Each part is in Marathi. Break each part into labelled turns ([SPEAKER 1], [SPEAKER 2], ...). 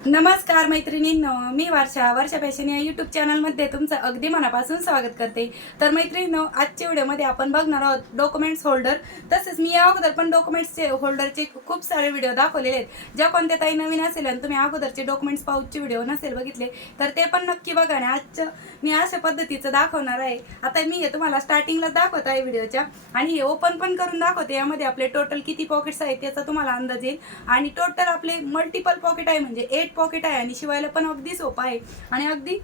[SPEAKER 1] नमस्कार मैत्रिणींनो मी वर्षा वर्षा फॅशन या युट्यूब चॅनलमध्ये तुमचं अगदी मनापासून स्वागत करते. तर मैत्रिणींनो आजच्या व्हिडिओमध्ये आपण बघणार आहोत डॉक्युमेंट्स होल्डर तसेच मी या अगोदर पण डॉक्युमेंट्सचे होल्डरचे खूप सारे व्हिडिओ दाखवलेले आहेत. ज्या कोणत्या ताई नवीन असेल आणि तुम्ही अगोदरचे डॉक्युमेंट्स पाऊचचे व्हिडिओ नसेल बघितले तर ते पण नक्की बघा आणि आजचं मी अशा पद्धतीचं दाखवणार आहे. आता मी हे तुम्हाला स्टार्टिंगला दाखवत आहे व्हिडिओच्या आणि हे ओपन पण करून दाखवते. यामध्ये आपले टोटल किती पॉकेट्स आहेत त्याचा तुम्हाला अंदाज येईल. आणि टोटल आपले मल्टिपल पॉकेट आहे म्हणजे एट पॉकेट आहे आणि शिवायला पण अगदी सोपं आहे. आणि अगदी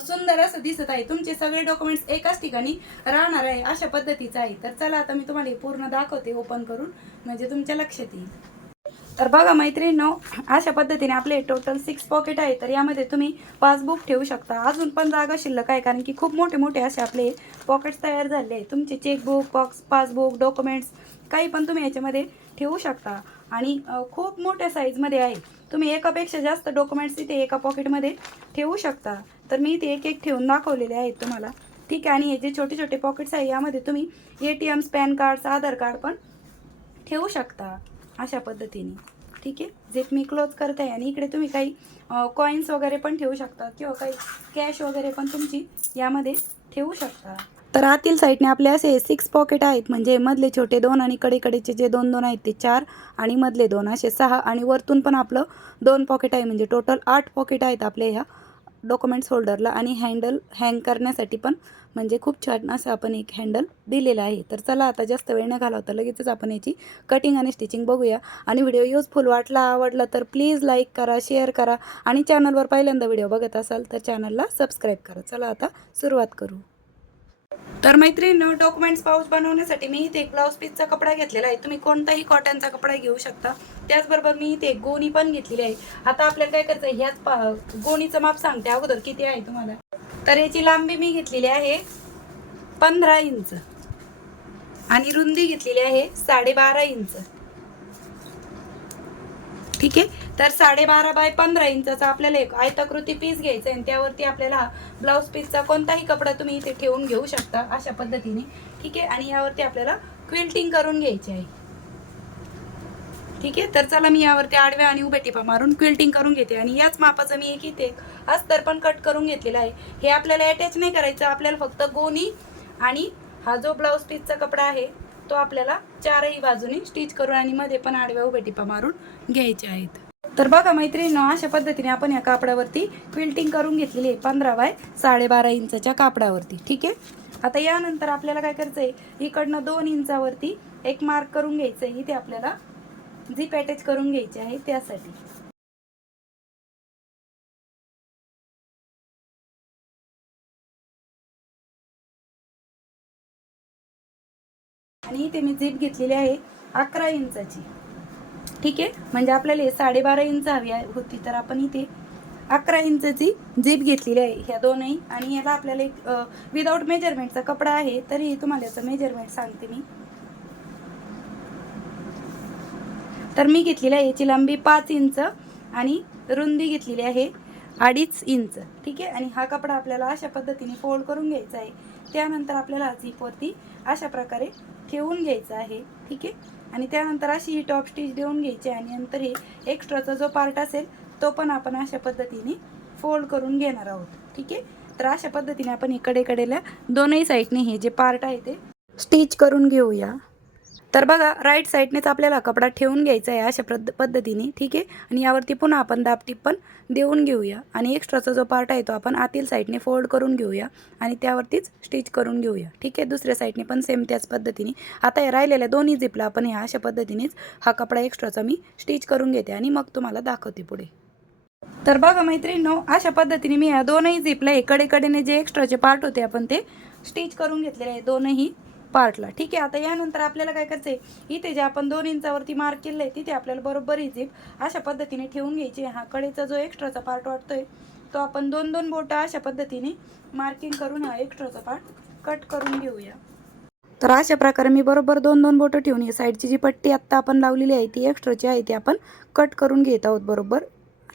[SPEAKER 1] सुंदर असं दिसत आहे. तुमचे सगळे डॉक्युमेंट्स एकाच ठिकाणी राहणार आहे अशा पद्धतीचं आहे. तर चला आता मी तुम्हाला पूर्ण दाखवते ओपन करून. म्हणजे तुमच्या लक्षात येईल. तर बघा मैत्रिणींनो अशा पद्धतीने आपले टोटल सिक्स पॉकेट आहे. तर यामध्ये तुम्ही पासबुक ठेवू शकता. अजून पण जागा शिल्लक आहे कारण की खूप मोठे मोठे असे आपले पॉकेट्स तयार झाले आहे तुमचे चेकबुक बॉक्स पासबुक डॉक्युमेंट्स काही पण तुम्ही याच्यामध्ये ठेवू शकता. आणि खूप मोठ्या साईजमध्ये आहे. तुम्ही एकापेक्षा जास्त डॉक्युमेंट्स इथे एका पॉकेटमध्ये ठेवू शकता. तर मी इथे एक एक ठेवून दाखवलेले आहेत तुम्हाला. ठीक आहे आणि हे जे छोटे छोटे पॉकेट्स आहे यामध्ये तुम्ही A T Ms PAN cards Aadhaar card पण ठेवू शकता अशा पद्धतीने. ठीक आहे जे मी क्लोज करते आणि इकडे तुम्ही काही कॉईन्स वगैरे पण ठेवू शकता किंवा काही कॅश वगैरे पण तुमची यामध्ये ठेवू शकता. तर आतील साईडने आपले असे सिक्स पॉकेट आहेत. म्हणजे मधले छोटे दोन आणि कडेकडेचे जे दोन दोन आहेत ते चार आणि मधले दोन. असे सहा आणि वरतून पण आपलं दोन पॉकेट आहे. म्हणजे टोटल आठ पॉकेट आहेत आपल्या ह्या डॉक्युमेंट्स होल्डरला आणि हँडल हँग करण्यासाठी पण म्हणजे खूप छान असं आपण एक हँडल दिलेलं आहे. तर चला आता जास्त वेळ न घालवता लगेचच आपण याची कटिंग आणि स्टिचिंग बघूया. आणि व्हिडिओ युजफुल वाटला आवडला तर प्लीज लाईक करा शेअर करा आणि चॅनलवर पहिल्यांदा व्हिडिओ बघत असाल तर चॅनलला सबस्क्राईब करा. चला आता सुरुवात करू. तर मैत्रिणी डॉक्युमेंट्स पाऊच बनवण्यासाठी मी इथे एक ब्लाऊज पीसचा कपडा घेतलेला आहे. तुम्ही कोणताही कॉटनचा कपडा घेऊ शकता. त्याचबरोबर मी इथे एक गोणी पण घेतलेली आहे. आता आपल्याला काय करायचं आहे? ह्याच पा गोणीचं माप सांगते अगोदर किती आहे तुम्हाला. तर याची लांबी मी घेतलेली आहे पंधरा इंच आणि रुंदी घेतलेली आहे साडेबारा इंच. ठीक आहे? तर साडेबारा बाय पंधरा इंचाचा आपल्याला एक आयताकृती पीस घ्यायचा आहे आणि त्यावरती आपल्याला ब्लाऊज पीसचा कोणताही कपडा तुम्ही इथे ठेवून घेऊ शकता अशा पद्धतीने. ठीक आहे? आणि यावरती आपल्याला क्विल्टिंग करून घ्यायची आहे. ठीक आहे? तर चला मी यावरती आडव्या आणि उभ्या टिपा मारून क्विल्टिंग करून घेते. आणि याच मापाचं मी एक इथे अस्तर पण कट करून घेतलेलं आहे. हे आपल्याला अटॅच नाही करायचं. आपल्याला फक्त गोणी आणि हा जो ब्लाऊज पीसचा कपडा आहे तो आपल्याला चारही बाजूनी स्टिच करून आणि मध्ये पण आडव्या उभ्या टिपा मारून घ्यायचे आहेत. तर बघा मैत्रिणींनो अशा पद्धतीने आपण या कापडावरती क्विल्टिंग करून घेतलेली आहे पंधरा बाय साडेबारा इंचाच्या कापडावरती. ठीक आहे? आता यानंतर आपल्याला काय करायचं आहे इकडनं दोन इंचावरती एक मार्क करून घ्यायचं आहे इथे आपल्याला झीप अटॅच करून घ्यायची आहे त्यासाठी. आणि इथे मी झिप घेतलेली आहे अकरा इंचाची. ठीक आहे? म्हणजे आपल्याला साडेबारा इंच हवी आहे- होती तर आपण इथे अकरा इंचची झिप घेतलेली आहे ह्या दोनही. आणि याला आपल्याला एक विदाऊट मेजरमेंटचा कपडा आहे तरी तुम्हाला याचं मेजरमेंट सांगते मी. तर मी घेतलेली आहे याची लांबी पाच इंच आणि रुंदी घेतलेली आहे अडीच इंच. ठीक आहे? आणि हा कपडा आपल्याला अशा पद्धतीने फोल्ड करून घ्यायचा आहे. त्यानंतर आपल्याला झिपवरती अशा प्रकारे ठेवून घ्यायचं आहे. ठीक आहे? आणि त्यानंतर अशी ही टॉप स्टिच देऊन घ्यायची आहे आणि नंतर हे एक्स्ट्राचा जो पार्ट असेल तो पण आपण अशा पद्धतीने फोल्ड करून घेणार आहोत. ठीक आहे? तर अशा पद्धतीने आपण इकडे कडेला दोनही साईडने हे जे पार्ट आहे ते स्टिच करून घेऊया. तर बघा राईट साईडनेच आपल्याला कपडा ठेवून घ्यायचा आहे अशा पद्ध पद्धतीने ठीक आहे? आणि यावरती पुन्हा आपण दाबटीप पण देऊन घेऊया. आणि एक्स्ट्राचा जो पार्ट आहे तो आपण आतील साईडने फोल्ड करून घेऊया आणि त्यावरतीच स्टिच करून घेऊया ठीक आहे? दुसऱ्या साईडने पण सेम त्याच पद्धतीने. आता या राहिलेल्या दोन्ही झिपला आपण ह्या अशा पद्धतीनेच हा कपडा एक्स्ट्राचा मी स्टिच करून घेते आणि मग तुम्हाला दाखवते पुढे. तर बघा मैत्रिणींनो अशा पद्धतीने मी या दोनही झिपला इकडे कडेने जे एक्स्ट्राचे पार्ट होते आपण ते स्टिच करून घेतलेले आहे दोनही. पार्टला. ठीक आहे आता यानंतर आपल्याला काय करायचं आहे इथे जे आपण दोन इंचावरती मार्क केलं आहे तिथे आपल्याला बरोबर ही झिप अशा पद्धतीने ठेवून घ्यायची. हा कडेचा जो एक्स्ट्राचा पार्ट वाटतोय तो आपण दोन दोन बोटं अशा पद्धतीने मार्किंग करून हा एक्स्ट्राचा पार्ट कट करून घेऊया. तर अशा प्रकारे मी बरोबर दोन दोन बोटं ठेवून ही साईडची जी पट्टी आत्ता आपण लावलेली आहे ती एक्स्ट्राची आहे ती आपण कट करून घेत आहोत बरोबर.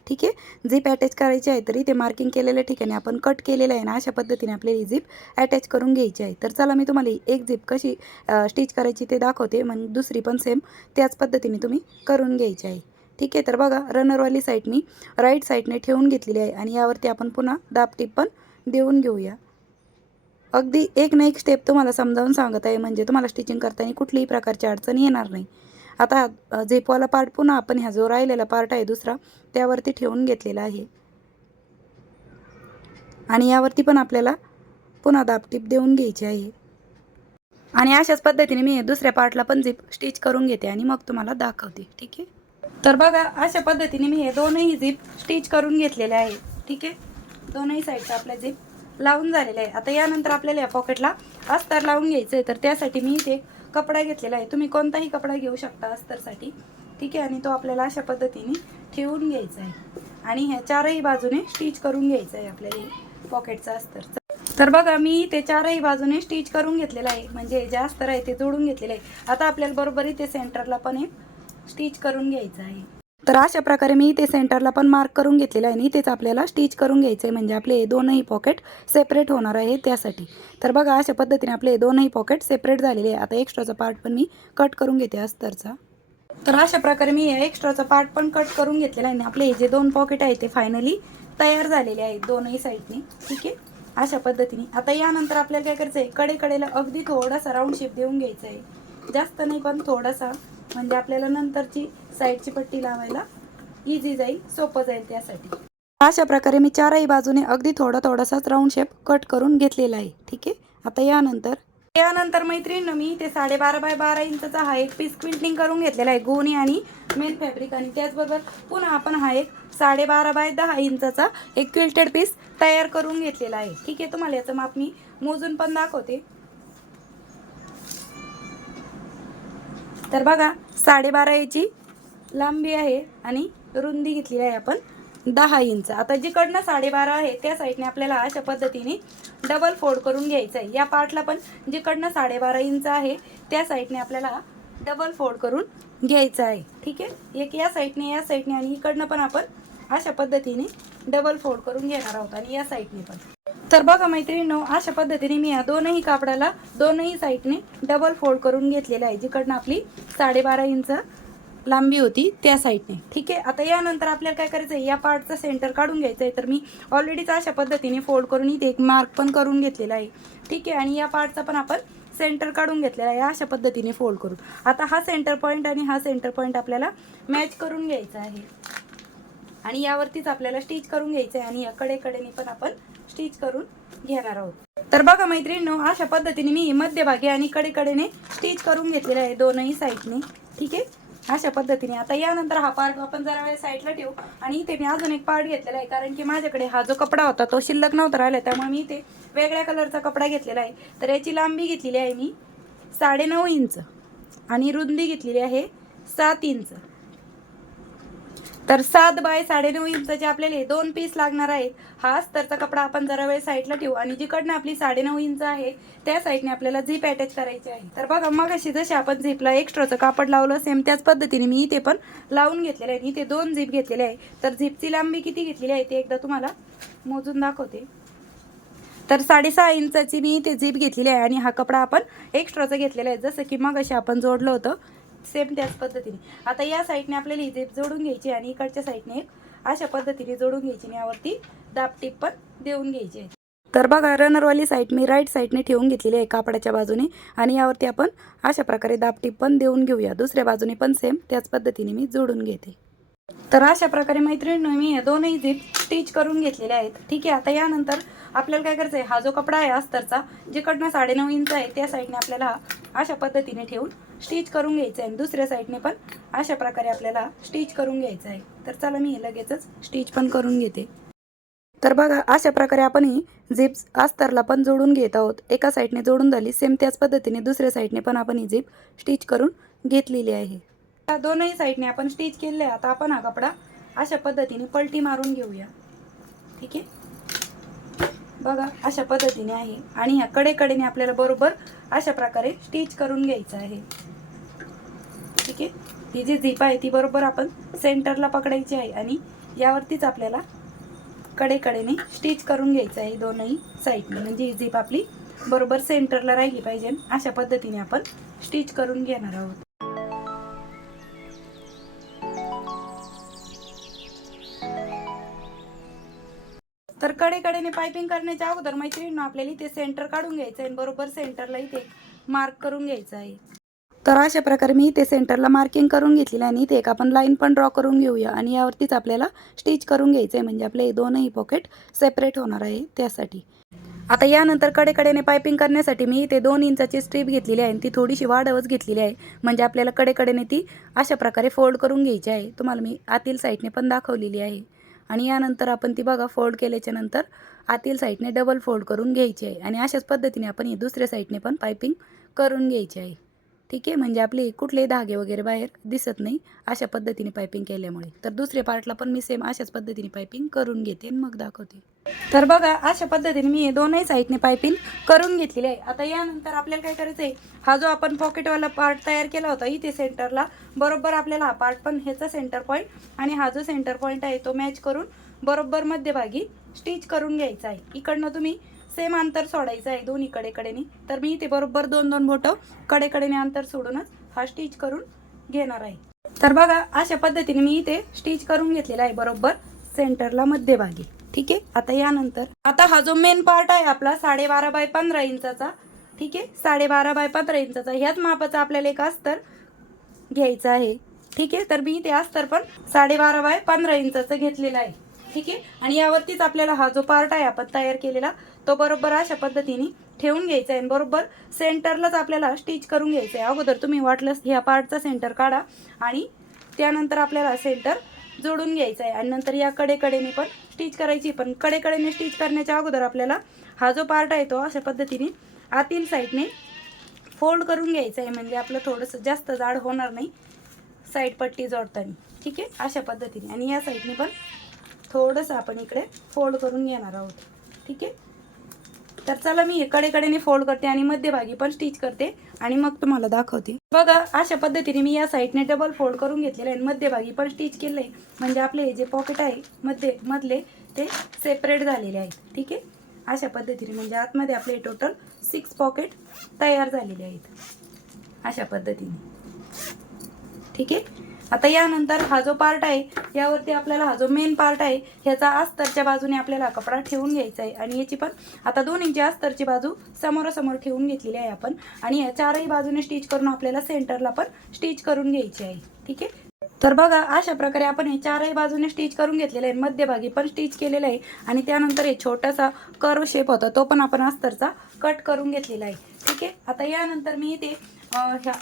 [SPEAKER 1] ठीक आहे? झिप अटॅच करायची आहे तरी ते मार्किंग केलेल्या ठिकाणी आपण कट केलेलं आहे ना अशा पद्धतीने आपल्याला ही झिप अटॅच करून घ्यायची आहे. तर चला मी तुम्हाला एक झिप कशी स्टिच करायची ते दाखवते मग दुसरी पण सेम त्याच पद्धतीने तुम्ही करून घ्यायची आहे. ठीक आहे? तर बघा रनरवाली साईड मी राईट साईडने ठेवून घेतलेली आहे आणि यावरती आपण पुन्हा दाबटीप पण देऊन घेऊया. अगदी एक ना एक स्टेप तुम्हाला समजावून सांगत आहे म्हणजे तुम्हाला स्टिचिंग करताना कुठलीही प्रकारची अडचण येणार नाही. आता झेपवाला पार्ट पुन्हा आपण ह्या जो राहिलेला पार्ट आहे दुसरा त्यावरती ठेवून घेतलेला आहे. आणि यावरती पण आपल्याला पुन्हा दाबटीप देऊन घ्यायची आहे. आणि अशाच पद्धतीने मी दुसऱ्या पार्टला पण झिप स्टिच करून घेते आणि मग तुम्हाला दाखवते ठीक आहे? तर बघा अशा पद्धतीने मी हे दोनही झिप स्टिच करून घेतलेले आहे ठीक आहे? दोनही साईडचा आपल्या झिप लावून झालेले आहे. आता यानंतर आपल्याला या पॉकेटला अस्तर लावून घ्यायचं आहे तर त्यासाठी मी इथे कपडा घेतलेला आहे. तुम्ही कोणताही कपडा घेऊ शकता अस्तरसाठी. ठीक आहे? आणि तो आपल्याला अशा पद्धतीने ठेवून घ्यायचा आहे. आणि ह्या चारही बाजूने स्टिच करून घ्यायचं आहे आपल्याला पॉकेटचा अस्तर. तर बघा मी ते चारही बाजूने स्टिच करून घेतलेलं आहे. म्हणजे जे अस्तर आहे ते जोडून घेतलेलं आहे. आता आपल्याला बरोबर इथे सेंटरला पण एक स्टिच करून घ्यायचं आहे. तर अशा प्रकारे मी इथे सेंटरला पण मार्क करून घेतलेलं आहे आणि इथेच आपल्याला स्टिच करून घ्यायचं आहे म्हणजे आपले हे दोनही पॉकेट सेपरेट होणार आहे त्यासाठी. तर बघा अशा पद्धतीने आपले हे दोनही पॉकेट सेपरेट झालेले आहे. आता एक्स्ट्राचा पार्ट पण मी कट करून घेते अस्तरचा. तर अशा प्रकारे मी एक्स्ट्राचा पार्ट पण कट करून घेतलेला आहे आणि आपले हे जे दोन पॉकेट आहे ते फायनली तयार झालेले आहेत दोनही साईडने ठीक आहे? अशा पद्धतीने. आता यानंतर आपल्याला काय करायचं आहे कडेकडेला अगदी थोडासा राऊंड शेप देऊन घ्यायचा आहे जास्त नाही पण थोडासा म्हणजे आपल्याला नंतरची साईडची पट्टी लावायला इझी जाईल सोपं जाईल त्यासाठी. अशा प्रकारे मी चारही बाजूने अगदी थोडा थोडासाच राऊंड शेप कट करून घेतलेला आहे. ठीक आहे? आता यानंतर. यानंतर मैत्रीण मी ते साडेबारा बाय बारा इंचचा हा एक पीस क्विंटिंग करून घेतलेला आहे गोणी आणि मेन फॅब्रिक आणि त्याचबरोबर पुन्हा आपण हा एक साडेबारा बाय दहा इंचाचा एक क्विल्टेड पीस तयार करून घेतलेला आहे. ठीक आहे? तुम्हाला याचं माप मी मोजून पण दाखवते. तर बघा साडेबारा याची लांबी आहे आणि रुंदी घेतलेली आहे आपण दहा इंच. आता जिकडनं साडेबारा आहे त्या साईडने आपल्याला अशा पद्धतीने डबल फोल्ड करून घ्यायचं आहे. या पार्टला पण जिकडनं साडेबारा इंच आहे त्या साईडने आपल्याला डबल फोल्ड करून घ्यायचं आहे. ठीक आहे? एक या साईडने या साईडने आणि इकडनं पण आपण अशा पद्धतीने डबल फोल्ड करून घेणार आहोत आणि या साईडने पण. तर बघा मैत्रिणींनो अशा पद्धतीने मी या दोनही कापडाला दोनही साईडने डबल फोल्ड करून घेतलेलं आहे जिकडनं आपली साडेबारा इंच लांबी होती त्या साईडने ठीक आहे? आता यानंतर आपल्याला काय करायचं आहे या पार्टचं सेंटर काढून घ्यायचं आहे तर मी ऑलरेडीच अशा पद्धतीने फोल्ड करून इथे एक मार्क पण करून घेतलेला आहे. ठीक आहे? आणि या पार्टचा पण आपण सेंटर काढून घेतलेला आहे. अशा पद्धतीने फोल्ड करून. आता हा सेंटर पॉईंट आणि हा सेंटर पॉईंट आपल्याला मॅच करून घ्यायचा आहे. आणि यावरतीच आपल्याला स्टिच करून घ्यायचं आहे आणि या कडेकडेने पण आपण स्टिच करून घेणार आहोत. तर बघा मैत्रिणींनो अशा पद्धतीने मी मध्यभागी आणि कडेकडेने स्टिच करून घेतलेलं आहे दोनही साईडने ठीक आहे? अशा पद्धतीने. आता यानंतर हा पार्ट आपण जरा वेळ साईडला ठेवू. आणि इथे मी अजून एक पार्ट घेतलेला आहे कारण की माझ्याकडे हा जो कपडा होता तो शिल्लक नव्हता राहिला त्यामुळे मी इथे वेगळ्या कलरचा कपडा घेतलेला आहे. तर याची लांबी घेतलेली आहे मी साडेनऊ इंच आणि रुंदी घेतलेली आहे सात इंच. तर सात बाय साडेनऊ इंचाचे आपल्याला हे दोन पीस लागणार आहेत हा अस्तरचा कपडा आपण जरा वेळ साईडला ठेवू. आणि जिकडनं आपली साडेनऊ इंच आहे त्या साईडने आपल्याला झीप अटॅच करायची आहे. तर बघा मग अशी जशी आपण झीपला एक्स्ट्राचं कापड लावलं सेम त्याच पद्धतीने मी इथे पण लावून घेतलेलं आहे. इथे दोन झीप घेतलेले आहे. तर झीपची लांबी किती घेतलेली आहे ते एकदा तुम्हाला मोजून दाखवते. तर साडेसहा इंचाची मी इथे झीप घेतलेली आहे. आणि हा कपडा आपण एक्स्ट्राचा घेतलेला आहे. जसं की मग अशी आपण जोडलं होतं सेम त्याच पद्धतीने. आता या साईडने आपल्याला ही जोडून घ्यायची आणि इकडच्या साईडने एक अशा पद्धतीने जोडून घ्यायची आणि यावरती दापटीप पण देऊन घ्यायची. आहे तर बघा रनरवाली साईड मी राईट साईडने ठेवून घेतलेली आहे कापडाच्या बाजूने आणि यावरती आपण अशा प्रकारे दापटीप पण देऊन घेऊया. दुसऱ्या बाजूने पण सेम त्याच पद्धतीने मी जोडून घेते. तर अशा प्रकारे मैत्रिणी मी या दोनही झीप स्टिच करून घेतलेले आहेत. ठीक आहे आता यानंतर आपल्याला काय करायचं आहे हा जो कपडा आहे अस्तरचा जिकडनं साडेनऊ इंच आहे त्या साईडने आपल्याला अशा पद्धतीने ठेवून स्टिच करून घ्यायचं आहे. आणि दुसऱ्या साईडने पण अशा प्रकारे आपल्याला स्टिच करून घ्यायचं आहे. तर चला मी हे लगेचच स्टिच पण करून घेते. तर बघा अशा प्रकारे आपण ही झिप्स अस्तरला पण जोडून घेत आहोत. एका साईडने जोडून झाली सेम त्याच पद्धतीने दुसऱ्या साईडने पण आपण ही झिप स्टिच करून घेतलेली आहे. या दोनही साईडने आपण स्टिच केले आता आपण हा कपडा अशा पद्धतीने पलटी मारून घेऊया. ठीक आहे? बघा अशा पद्धतीने आहे. आणि ह्या कडेकडेने आपल्याला बरोबर अशा प्रकारे स्टिच करून घ्यायचं आहे. ठीक आहे? ही जी झीप आहे ती बरोबर आपण सेंटरला पकडायची आहे आणि यावरतीच आपल्याला कडेकडेने स्टिच करून घ्यायचं आहे दोनही साईडने म्हणजे ही झीप आपली बरोबर सेंटरला राहिली पाहिजे अशा पद्धतीने आपण स्टिच करून घेणार आहोत. कडेकडेने पायपिंग करण्याच्या अगोदर मैत्रिणीनं आपल्याला इथे सेंटर काढून घ्यायचं आहे बरोबर सेंटरला इथे मार्क करून घ्यायचं आहे. तर अशा प्रकारे मी इथे सेंटरला मार्किंग करून घेतलेलं आहे आणि इथे एक आपण लाईन पण ड्रॉ करून घेऊया आणि यावरतीच आपल्याला स्टिच करून घ्यायचं आहे म्हणजे आपले दोनही पॉकेट सेपरेट होणार आहे त्यासाठी. आता यानंतर कडेकडेने पायपिंग करण्यासाठी मी इथे दोन इंचाची स्ट्रीप घेतलेली आहे आणि ती थोडीशी वाढवच घेतलेली आहे. म्हणजे आपल्याला कडेकडेने ती अशा प्रकारे फोल्ड करून घ्यायची आहे. तुम्हाला मी आतील साईडने पण दाखवलेली आहे. आणि यानंतर आपण ती बघा फोल्ड केल्याच्यानंतर आतील साईडने डबल फोल्ड करून घ्यायची आहे. आणि अशाच पद्धतीने आपण ही दुसऱ्या साईडने पण पायपिंग करून घ्यायची आहे. ठीक आहे? म्हणजे आपले कुठलेही धागे वगैरे बाहेर दिसत नाही अशा पद्धतीने पायपिंग केल्यामुळे. तर दुसऱ्या पार्टला पण मी सेम अशाच पद्धतीने पायपिंग करून घेते आणि मग दाखवते. तर बघा अशा पद्धतीने मी दोनही साईडने पायपिंग करून घेतलेली आहे. आता यानंतर आपल्याला काय करायचं आहे? हा जो आपण पॉकेटवाला पार्ट तयार केला होता इथे सेंटरला बरोबर आपल्याला हा पार्ट पण ह्याचा सेंटर पॉईंट आणि हा जो सेंटर पॉईंट आहे तो मॅच करून बरोबर मध्यभागी स्टिच करून घ्यायचा आहे. इकडनं तुम्ही सेम अंतर सोडायचं आहे दोन्ही कडेकडेने. तर मी इथे बरोबर दोन दोन बोटं कडेकडेने अंतर सोडूनच हा स्टिच करून घेणार आहे. तर बघा अशा पद्धतीने मी इथे स्टिच करून घेतलेला आहे बरोबर सेंटरला मध्यभागी. ठीक आहे? आता यानंतर आता हा जो मेन पार्ट आहे आपला साडेबारा बाय पंधरा इंचाचा ठीक आहे? साडेबारा बाय पंधरा इंचाचा ह्याच मापाचा आपल्याला एक अस्तर घ्यायचं आहे. ठीक आहे? तर मी ते अस्तर पण साडेबारा बाय पंधरा इंचाचं घेतलेलं आहे. ठीक आहे? आणि यावरतीच आपल्याला हा जो पार्ट आहे आपण तयार केलेला तो बरोबर अशा पद्धतीने ठेवून घ्यायचा आहे. आणि बरोबर सेंटरलाच आपल्याला स्टिच करून घ्यायचं आहे. अगोदर तुम्ही वाटलंच ह्या पार्टचा सेंटर काढा आणि त्यानंतर आपल्याला सेंटर जोडून घ्यायचं आहे. आणि नंतर या कडेकडेने पण स्टिच करायची पण कडेकडेने स्टिच करण्याच्या अगोदर आपल्याला हा जो पार्ट आहे तो अशा पद्धतीने आतील साईडने फोल्ड करून घ्यायचं आहे. म्हणजे आपलं थोडंसं जास्त जाड होणार नाही. साईड पट्टी जोडताना. ठीक आहे? अशा पद्धतीने. आणि या साईडने पण थोडंसं आपण इकडे फोल्ड करून घेणार आहोत. ठीक आहे? तर चला मी हे कडेकडेने फोल्ड करते आणि मध्यभागी पण स्टिच करते आणि मग तुम्हाला दाखवते. बघा अशा पद्धतीने मी या साईडने डबल फोल्ड करून घेतलेलं आहे आणि मध्यभागी पण स्टिच केलं आहे. म्हणजे आपले हे जे पॉकेट आहे मध्ये मधले ते सेपरेट झालेले आहेत. ठीक आहे? अशा पद्धतीने म्हणजे आतमध्ये आपले टोटल सिक्स पॉकेट तयार झालेले आहेत. अशा पद्धतीने. ठीक आहे? आता यानंतर हा जो पार्ट आहे यावरती आपल्याला हा जो मेन पार्ट आहे ह्याचा अस्तरच्या बाजूने आपल्याला कपडा ठेवून घ्यायचा आहे आणि याची पण आता दोन इंची अस्तरची बाजू समोरासमोर ठेवून घेतलेली आहे आपण. आणि या चारही बाजूने स्टिच करून आपल्याला सेंटरला पण स्टिच करून घ्यायची आहे. ठीक आहे? तर बघा अशा प्रकारे आपण हे चारही बाजूने स्टिच करून घेतलेलं आहे. मध्यभागी पण स्टिच केलेलं आहे. आणि त्यानंतर हे छोटासा कर्व शेप होता तो पण आपण अस्तरचा कट करून घेतलेला आहे. ठीक आहे? आता यानंतर मी इथे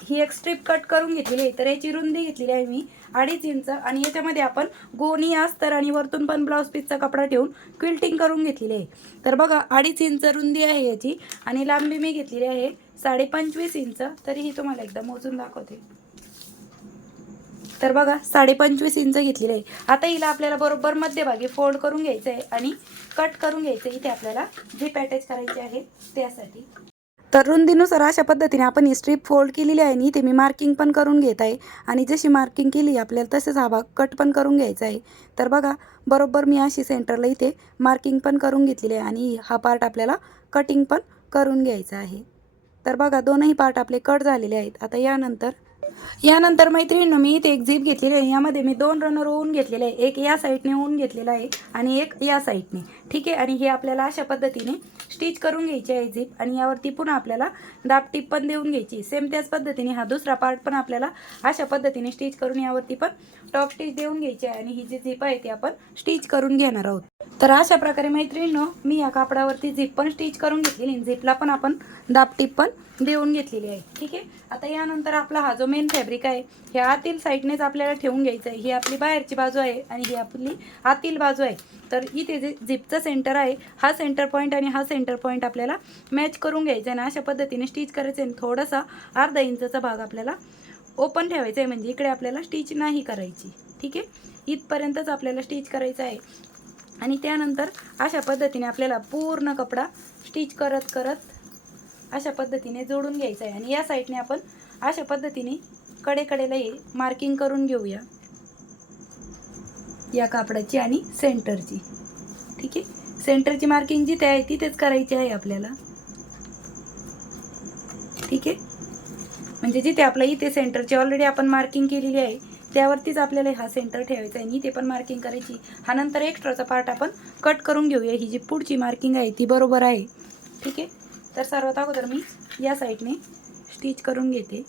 [SPEAKER 1] ही एक स्ट्रीप कट करून घेतलेली आहे. तर याची रुंदी घेतलेली आहे मी. अडीच इंच. आणि याच्यामध्ये आपण गोणी अस्तर आणि वरतून पण ब्लाऊज पीसचा कपडा ठेवून क्विल्टिंग करून घेतलेली आहे. तर बघा अडीच इंच रुंदी आहे याची. आणि लांबी मी घेतलेली आहे साडे पंचवीस इंच. तरीही तुम्हाला एकदा मोजून दाखवते. तर बघा साडे पंचवीस इंच घेतलेली आहे. आता हिला आपल्याला बरोबर मध्यभागी फोल्ड करून घ्यायचं आहे आणि कट करून घ्यायचं आहे. इथे आपल्याला जी पॅटेज करायची आहे त्यासाठी. तर रुंदीनुसार अशा पद्धतीने आपण ही स्ट्रीप फोल्ड केलेली आहे आणि इथे मी मार्किंग पण करून घेत आहे. आणि जशी मार्किंग केली आपल्याला तसेच हा भाग कट पण करून घ्यायचा आहे. तर बघा बरोबर मी अशी सेंटरला इथे मार्किंग पण करून घेतलेली आहे आणि हा पार्ट आपल्याला कटिंग पण करून घ्यायचा आहे. तर बघा दोनही पार्ट आपले कट झालेले आहेत. आता यानंतर यानंतर मैत्रिणींनो मी इथे एक झीप घेतलेली आहे. यामध्ये मी दोन रनर होऊन घेतलेले आहे. एक या साईडने होऊन घेतलेला आहे आणि एक या साईडने ठीक आहे? आणि हे आपल्याला अशा पद्धतीने स्टिच करून घ्यायची आहे झीप आणि यावरती पुन्हा आपल्याला दापटीप पण देऊन घ्यायची. सेम त्याच पद्धतीने हा दुसरा पार्ट पण आपल्याला अशा पद्धतीने स्टिच करून यावरती पण टॉप स्टिच देऊन घ्यायची आहे आणि ही जी झीप आहे ती आपण स्टिच करून घेणार आहोत. तर अशा प्रकारे मैत्रिणींनो मी या कापडावरती झीप पण स्टिच करून घेतलेली झीपला पण आपण दापटीप पण देऊन घेतलेली आहे. ठीक आहे? आता यानंतर आपला हा जो मेन फॅब्रिक आहे. हे आतील साईडनेच आपल्याला ठेवून घ्यायचं आहे. ही आपली बाहेरची बाजू आहे आणि ही आपली आतील बाजू आहे. तर इथे जे झिपचं सेंटर आहे हा सेंटर पॉईंट आणि हा सेंटर पॉईंट आपल्याला मॅच करून घ्यायचा आहे. आणि अशा पद्धतीने स्टिच करायचं आहे. आणि थोडासा अर्धा इंचाचा भाग आपल्याला ओपन ठेवायचा आहे. म्हणजे इकडे आपल्याला स्टिच नाही करायची. ठीक आहे? इथपर्यंतच आपल्याला स्टिच करायचं आहे. आणि त्यानंतर अशा पद्धतीने आपल्याला पूर्ण कपडा स्टिच करत करत अशा पद्धतीने जोडून घ्यायचा आहे. आणि या साईडने आपण अशा पद्धतीने कडेकडेलाही मार्किंग करून घेऊया. या कापडाची आणि सेंटरची ठीक आहे? सेंटरची मार्किंग जिथे आहे तिथेच करायची आहे आपल्याला. ठीक आहे? म्हणजे जिथे आपल्या इथे सेंटरची ऑलरेडी आपण मार्किंग केलेली आहे त्यावरतीच आपल्याला हा सेंटर ठेवायचा आहे आणि ते पण मार्किंग करायची. हा नंतर एक्स्ट्राचा पार्ट आपण कट करून घेऊया. ही जी पुढची मार्किंग आहे ती बरोबर आहे. ठीक आहे? तर सर्वात अगोदर मी या साईडने स्टिच करून घेते.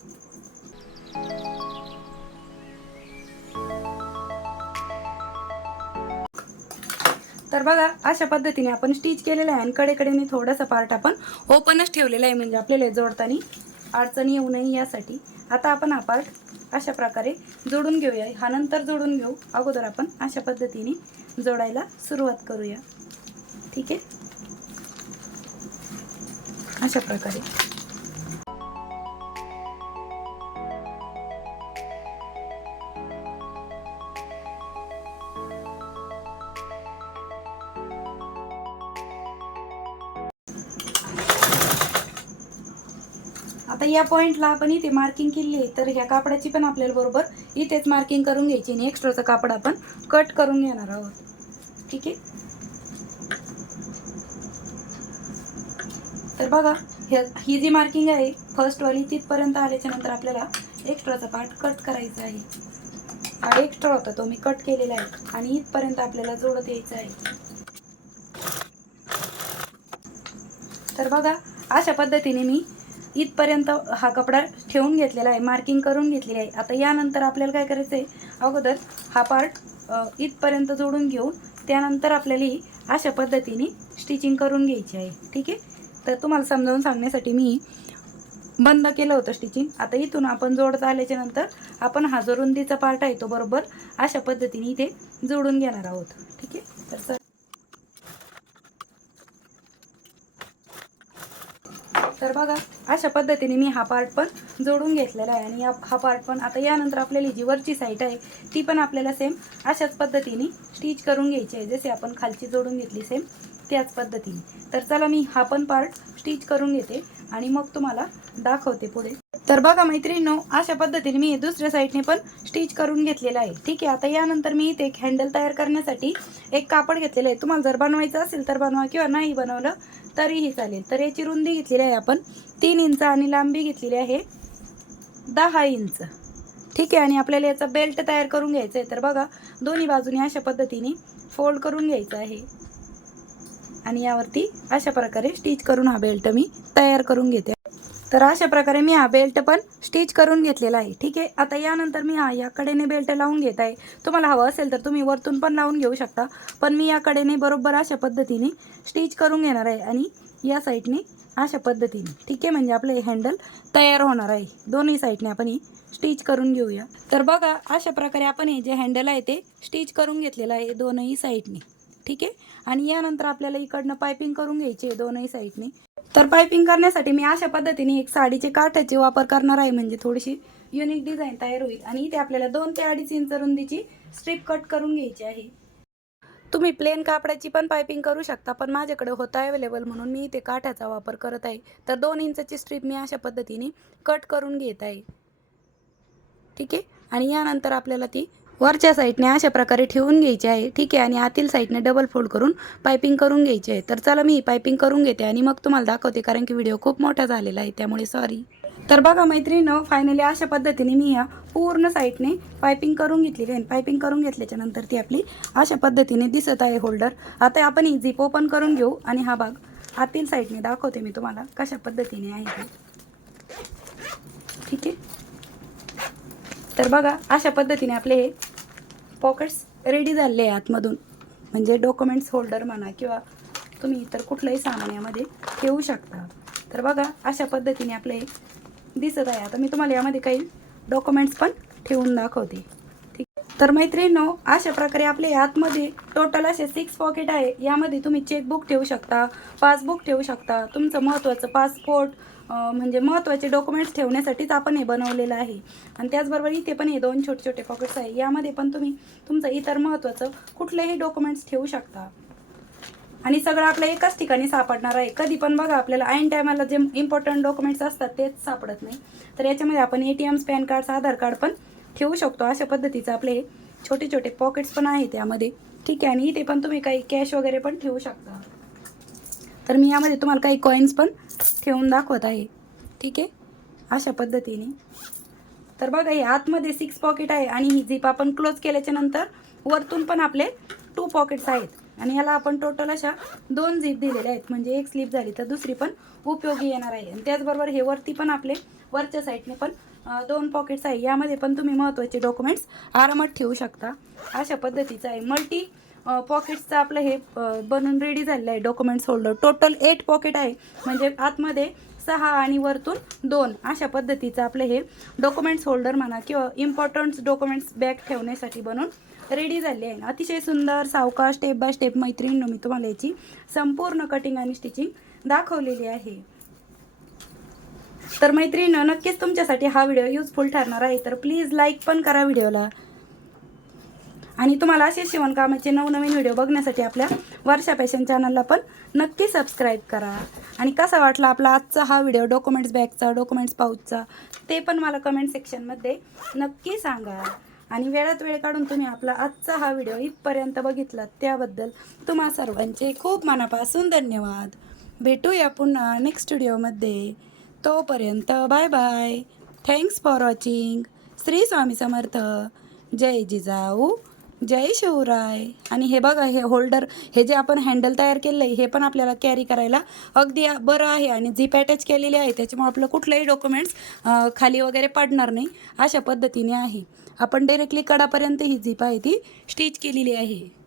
[SPEAKER 1] तर बघा अशा पद्धतीने आपण स्टिच केलेलं आहे आणि कडेकडेने थोडासा पार्ट आपण ओपनच ठेवलेला आहे. म्हणजे आपल्याला जोडताना अडचणी येऊ नये यासाठी. आता आपण हा पार्ट अशा प्रकारे जोडून घेऊया. हा नंतर जोडून घेऊ. अगोदर आपण अशा पद्धतीने जोडायला सुरुवात करूया. ठीक आहे? अशा प्रकारे. या पॉईंटला आपण इथे मार्किंग केली आहे तर ह्या कापडाची पण आपल्याला बरोबर इथेच मार्किंग करून घ्यायची आणि एक्स्ट्राचं कापड आपण कट करून घेणार आहोत. ठीक आहे? तर बघा हे ही जी मार्किंग आहे फर्स्टवाली तिथपर्यंत आल्याच्यानंतर आपल्याला एक्स्ट्राचा पार्ट कट करायचा आहे. हा एक्स्ट्रा होता तो मी कट केलेला आहे आणि इथपर्यंत आपल्याला जोडत यायचं आहे. तर बघा अशा पद्धतीने मी इथपर्यंत हा कपडा ठेवून घेतलेला आहे मार्किंग करून घेतलेली आहे. आता यानंतर आपल्याला काय करायचं आहे अगोदर हा पार्ट इथपर्यंत जोडून घेऊन त्यानंतर आपल्याला ही अशा पद्धतीने स्टिचिंग करून घ्यायची आहे. ठीक आहे? तर तुम्हाला समजावून सांगण्यासाठी मी बंद केलं होतं स्टिचिंग आता इथून आपण जोडत आल्याच्यानंतर आपण हा जो रुंदीचा पार्ट आहे तो बरोबर अशा पद्धतीने इथे जोडून घेणार आहोत. ठीक आहे? तर तर बघा अशा पद्धतीने मी हा पार्ट पण जोडून घेतलेला आहे. आणि हा पार्ट पण आता यानंतर आपल्याला जी वरची साईट आहे ती पण आपल्याला सेम अशाच पद्धतीने स्टिच करून घ्यायची आहे. जसे आपण खालची जोडून घेतली सेम त्याच पद्धतीने. तर चला मी हा पण पार्ट स्टिच करून घेते आणि मग तुम्हाला दाखवते पुढे. तर बघा मैत्रिणीनो अशा पद्धतीने मी दुसऱ्या साईडने पण स्टिच करून घेतलेलं आहे. ठीक आहे आता यानंतर मी इथे एक हँडल तयार करण्यासाठी एक कापड घेतलेलं आहे. तुम्हाला जर बनवायचं असेल तर बनवा किंवा नाही बनवलं तरीही चालेल. तर याची रुंदी घेतलेली आहे आपण. तीन इंच आणि लांबी घेतलेली आहे. दहा इंच. ठीक आहे आणि आपल्याला याचा बेल्ट तयार करून घ्यायचा आहे. तर बघा दोन्ही बाजूने अशा पद्धतीने फोल्ड करून घ्यायचं आहे. आणि यावरती अशा प्रकारे स्टिच करून हा बेल्ट मी तयार करून घेते. तर अशा प्रकारे मी हा बेल्ट पण स्टिच करून घेतलेला आहे. ठीक आहे? आता यानंतर मी हा या कडेने बेल्ट लावून घेत आहे. तुम्हाला हवं असेल तर तुम्ही वरतून पण लावून घेऊ शकता. पण मी या कडेने बरोबर अशा पद्धतीने स्टिच करून घेणार आहे आणि या साईडने अशा पद्धतीने. ठीक आहे? म्हणजे आपलं हे हँडल तयार होणार आहे. दोन्ही साईडने आपण ही स्टिच करून घेऊया. तर बघा अशा प्रकारे आपण हे जे हँडल आहे ते स्टिच करून घेतलेलं आहे दोनही साईडने. ठीक आहे? आणि यानंतर आपल्याला इकडनं पायपिंग करून घ्यायची आहे दोनही साईडनी तर पायपिंग करण्यासाठी मी अशा पद्धतीने एक साडीचे काठाचे वापर करणार आहे. म्हणजे थोडीशी युनिक डिझाईन तयार होईल. आणि इथे आपल्याला दोन ते अडीच इंच रुंदीची स्ट्रीप कट करून घ्यायची आहे. तुम्ही प्लेन कापडाची पण पायपिंग करू शकता पण माझ्याकडे होता अवेलेबल म्हणून मी इथे काठाचा वापर करत आहे. तर दोन इंचची स्ट्रीप मी अशा पद्धतीने कट करून घेत आहे. ठीक आहे? आणि यानंतर आपल्याला ती वरच्या साईडने अशा प्रकारे ठेवून घ्यायची आहे. ठीक आहे आणि आतील साईडने डबल फोल्ड करून पायपिंग करून घ्यायची आहे. तर चला मी पायपिंग करून घेते आणि मग तुम्हाला दाखवते कारण की व्हिडिओ खूप मोठा झालेला आहे त्यामुळे सॉरी तर बघा मैत्रिणीनं फायनली अशा पद्धतीने मी या पूर्ण साईडने पायपिंग करून घेतलेली आहे. पायपिंग करून घेतल्याच्या नंतर ती आपली अशा पद्धतीने दिसत आहे होल्डर आता आपण ही ओपन करून घेऊ आणि हा भाग आतील साईडने दाखवते मी तुम्हाला कशा पद्धतीने आहे ठीक आहे? तर बघा अशा पद्धतीने आपले हे पॉकेट्स रेडी झाले आहे आतमधून. म्हणजे डॉक्युमेंट्स होल्डर म्हणा किंवा तुम्ही इतर कुठलंही सामान यामध्ये ठेवू शकता. तर बघा अशा पद्धतीने आपले दिसत आहे. आता मी तुम्हाला यामध्ये काही डॉक्युमेंट्स पण ठेवून दाखवते. ठीक तर मैत्रिणीनो अशा प्रकारे आपले आतमध्ये टोटल असे सिक्स पॉकेट आहे. यामध्ये तुम्ही चेकबुक ठेवू शकता पासबुक ठेवू शकता तुमचं महत्त्वाचं पासपोर्ट म्हणजे महत्त्वाचे डॉक्युमेंट्स ठेवण्यासाठीच आपण हे बनवलेलं आहे. आणि त्याचबरोबर इथे पण हे दोन छोटे छोटे पॉकेट्स आहे. यामध्ये पण तुम्ही तुमचं इतर महत्त्वाचं कुठलेही डॉक्युमेंट्स ठेवू शकता. आणि सगळं आपलं एकाच ठिकाणी सापडणार आहे. कधी पण बघा आपल्याला ऐन टायमाला जे इम्पॉर्टंट डॉक्युमेंट्स असतात तेच सापडत नाही. तर याच्यामध्ये आपण A T Ms PAN cards Aadhaar card पण ठेवू शकतो. अशा पद्धतीचं आपले छोटे छोटे पॉकेट्स पण आहेत त्यामध्ये ठीक आहे आणि इथे पण तुम्ही काही कॅश वगैरे पण ठेवू शकता. तर मी यामध्ये तुम्हाला काही कॉईन्स पण ठेवून दाखवत आहे. ठीक आहे? अशा पद्धतीने. तर बघा हे आतमध्ये सिक्स पॉकेट आहे आणि ही झिप आपण क्लोज केल्याच्यानंतर वरतून पण आपले टू पॉकेट्स आहेत. आणि याला आपण टोटल अशा दोन झिप दिलेल्या आहेत. म्हणजे एक स्लिप झाली तर दुसरी पण उपयोगी येणार आहे. आणि त्याचबरोबर हे वरती पण आपले वरच्या साईडने पण दोन पॉकेट्स आहे. यामध्ये पण तुम्ही महत्त्वाचे डॉक्युमेंट्स आरामात ठेवू शकता. अशा पद्धतीचं आहे. मल्टी पॉकेट्सचं आपलं हे बनून रेडी झालेलं आहे documents holder total eight pocket आहे. म्हणजे आतमध्ये सहा आणि वरतून दोन. अशा पद्धतीचं आपलं हे डॉक्युमेंट्स होल्डर म्हणा किंवा इम्पॉर्टंट डॉक्युमेंट्स बॅग ठेवण्यासाठी बनून रेडी झाले आहे. अतिशय सुंदर सावकाश स्टेप बाय स्टेप मैत्रिणींनो मी तुम्हाला याची संपूर्ण कटिंग आणि स्टिचिंग दाखवलेली आहे. तर मैत्रिणी नक्कीच तुमच्यासाठी हा व्हिडिओ युजफुल ठरणार आहे. तर प्लीज लाईक पण करा व्हिडिओला आणि तुम्हाला असे शिवणकामाचे नवनवीन व्हिडिओ बघण्यासाठी आपल्या वर्षा पॅशन चॅनलला पण नक्की सबस्क्राईब करा. आणि कसा वाटला आपला आजचा हा व्हिडिओ डॉक्युमेंट्स बॅगचा डॉक्युमेंट्स पाऊचचा ते पण मला कमेंट सेक्शनमध्ये नक्की सांगा. आणि वेळात वेळ काढून तुम्ही आपला आजचा हा व्हिडिओ इथपर्यंत बघितला त्याबद्दल तुम्हा सर्वांचे खूप मनापासून धन्यवाद. भेटूया पुन्हा नेक्स्ट व्हिडिओमध्ये तोपर्यंत bye bye thanks for watching Shri Swami Samarth. जय जिजाऊ. जय शिवराय. आणि हे बघा हे होल्डर हे जे आपण हँडल तयार केलं आहे हे पण आपल्याला कॅरी करायला अगदी बरं आहे. आणि झीप अटॅच केलेली आहे त्याच्यामुळे आपलं कुठलंही डॉक्युमेंट्स खाली वगैरे पडणार नाही. अशा पद्धतीने आहे. आपण डायरेक्टली कडापर्यंत ही झीप आहे ती स्टिच केलेली आहे.